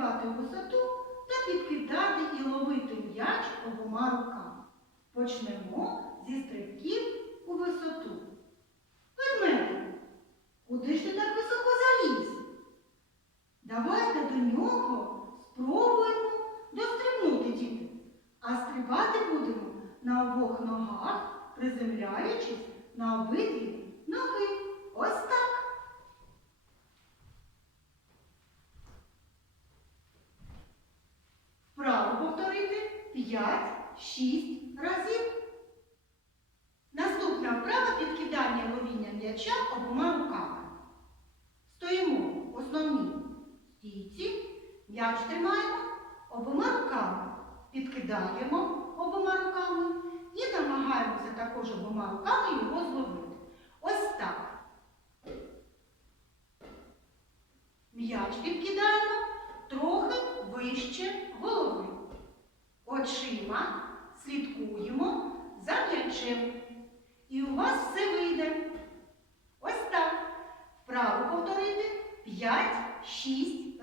у висоту та підкидати і ловити м'яч обома руками. Почнемо зі стрибків у висоту. Ведмедику, куди ж ти так високо заліз? Давайте до нього спробуємо дострибнути, діти. А стрибати будемо на обох ногах, приземляючись на обидві ноги. Ось так. Вправо повторити 5-6 разів. Наступна вправа підкидання ловіння м'яча обома руками. Стоїмо в основній стійці, м'яч тримаємо обома руками. Підкидаємо обома руками і намагаємося також обома руками його зловити. Ось так. М'яч підкидаємо Очима слідкуємо за м'ячем. І у вас все вийде. Ось так. Вправо повторити 5-6